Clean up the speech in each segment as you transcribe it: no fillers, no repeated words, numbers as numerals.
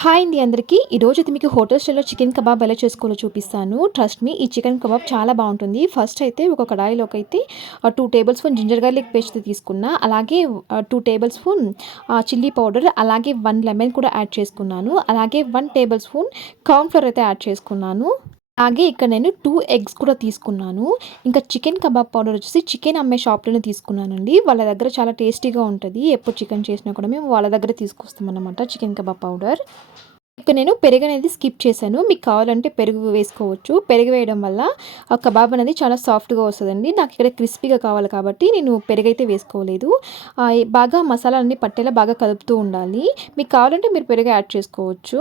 Hi అండి అందరికీ. ఈరోజైతే మీకు హోటల్ స్టైల్‌లో చికెన్ కబాబ్ ఎలా చేసుకోవాలో చూపిస్తాను. ట్రస్ట్ మీ ఈ చికెన్ కబాబ్ చాలా బావుంటుంది. ఫస్ట్ అయితే ఒక కడాయిలోకైతే 2 table spoon ginger garlic paste తీసుకున్నా. అలాగే 2 టేబుల్ స్పూన్ చిల్లీ పౌడర్, అలాగే 1 లెమన్ కూడా యాడ్ చేసుకున్నాను. అలాగే 1 టేబుల్ స్పూన్ కార్న్ ఫ్లోర్ అయితే యాడ్ చేసుకున్నాను. అలాగే ఇక్కడ నేను 2 ఎగ్స్ కూడా తీసుకున్నాను. ఇంకా చికెన్ కబాబ్ పౌడర్ వచ్చేసి చికెన్ అమ్మే షాప్‌లోనే తీసుకున్నానండి. వాళ్ళ దగ్గర చాలా టేస్టీగా ఉంటది. ఎప్పుడు చికెన్ చేసినా కూడా మేము వాళ్ళ దగ్గరే తీసుకొస్తామన్నమాట చికెన్ కబాబ్ పౌడర్. ఇక్కడ నేను పెరుగనేది స్కిప్ చేశాను. మీకు కావాలంటే పెరుగు వేసుకోవచ్చు. పెరుగు వేయడం వల్ల ఆ కబాబ్ అనేది చాలా సాఫ్ట్‌గా వస్తదండి. నాకిక్కడ క్రిస్పీగా కావాలి కాబట్టి నేను పెరుగైతే వేసుకోలేదు. బాగా మసాలాలన్నీ పట్టేలా బాగా కలుపుతూ ఉండాలి. మీకు కావాలంటే మీరు పెరుగు యాడ్ చేసుకోవచ్చు.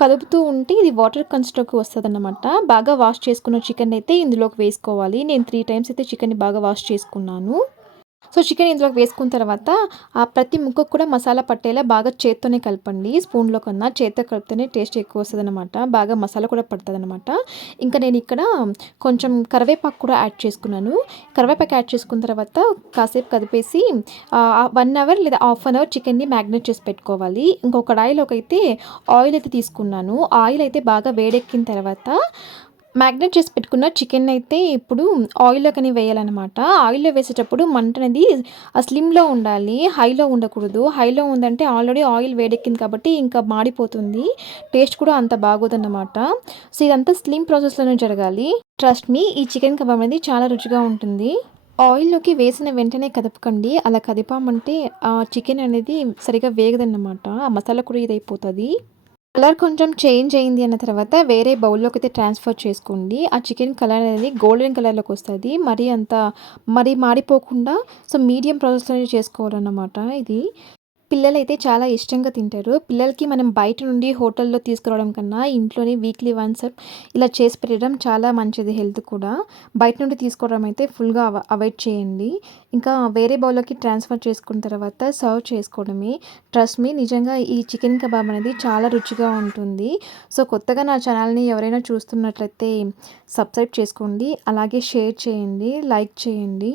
కలుపుతూ ఉంటే ఇది వాటర్ కన్సిస్టెన్సీ‌లోకి వస్తదన్నమాట. బాగా వాష్ చేసుకున్న చికెనయితే ఇందులోకి వేసుకోవాలి. నేను 3 టైమ్స్ అయితే చికెన్‌ని బాగా వాష్ చేసుకున్నాను. సో, చికెన్ ఇందులోకి వేసుకున్న తర్వాత ప్రతి ముక్కకు కూడా మసాలా పట్టేలా బాగా చేత్తోనే కలపండి. స్పూన్‌లో కన్నా చేత్తో కలిపితేనే టేస్ట్ ఎక్కువ వస్తదనమాట. బాగా మసాలా కూడా పడతదనమాట. ఇంకా నేనిక్కడ కొంచెం కరివేపాకు కూడా యాడ్ చేసుకున్నాను. కరివేపాకు యాడ్ చేసుకున్న తర్వాత కాసేపు కదిపేసి 1 అవర్ లేదా హాఫ్ అన్ అవర్ చికెన్‌ని మ్యాగ్నేట్ చేసి పెట్టుకోవాలి. ఇంకో కడాయిలోకైతే ఆయిల్ అయితే తీసుకున్నాను. ఆయిల్ అయితే బాగా వేడెక్కిన తర్వాత మ్యాగ్నేట్ చేసి పెట్టుకున్న చికెన్ అయితే ఇప్పుడు ఆయిల్‌లోకని వేయాలనమాట. ఆయిల్‌లో వేసేటప్పుడు మంటనేది స్లిమ్‌లో ఉండాలి. హైలో ఉండకూడదు. హైలో ఉందంటే ఆల్రెడీ ఆయిల్ వేడెక్కింది కాబట్టి ఇంకా మాడిపోతుంది. టేస్ట్ కూడా అంత బాగోదన్నమాట. సో, ఇదంతా స్లిమ్ ప్రాసెస్‌లోనే జరగాలి. ట్రస్ట్ మీ ఈ చికెన్ కబాబ్ అనేది చాలా రుచిగా ఉంటుంది. ఆయిల్‌లోకి వేసిన వెంటనే కదపకండి. అలా కదిపామంటే చికెన్ అనేది సరిగ్గా వేగదన్నమాట. ఆ మసాలా కూడా ఇదైపోతది. కలర్ కొంచెం చేంజ్ అయింది అన్న తర్వాత వేరే బౌల్‌లోకి అయితే ట్రాన్స్‌ఫర్ చేసుకోండి. ఆ చికెన్ కలర్ అనేది గోల్డెన్ కలర్‌లోకి వస్తది. మరీ మాడిపోకుండా సో, మీడియం ప్రాసెస్‌లోనే చేసుకోవాలన్నమాట ఇది. పిల్లలైతే చాలా ఇష్టంగా తింటారు. పిల్లలకి మనం బయట నుండి హోటల్‌లో తీసుకురావడం కన్నా ఇంట్లోనే వీక్లీ వన్స్ ఇలా చేసి పెట్టడం చాలా మంచిది హెల్త్ కూడా. బయట నుండి తీసుకోవడం అయితే ఫుల్‌గా అవాయిడ్ చేయండి. ఇంకా వేరే బౌల్‌లోకి ట్రాన్స్‌ఫర్ చేసుకున్న తర్వాత సర్వ్ చేసుకోవడమే. ట్రస్ట్ మీ నిజంగా ఈ చికెన్ కబాబ్ అనేది చాలా రుచిగా ఉంటుంది. సో, కొత్తగా నా ఛానల్‌ని ఎవరైనా చూస్తున్నట్లయితే సబ్స్క్రైబ్ చేసుకోండి. అలాగే షేర్ చేయండి, లైక్ చేయండి.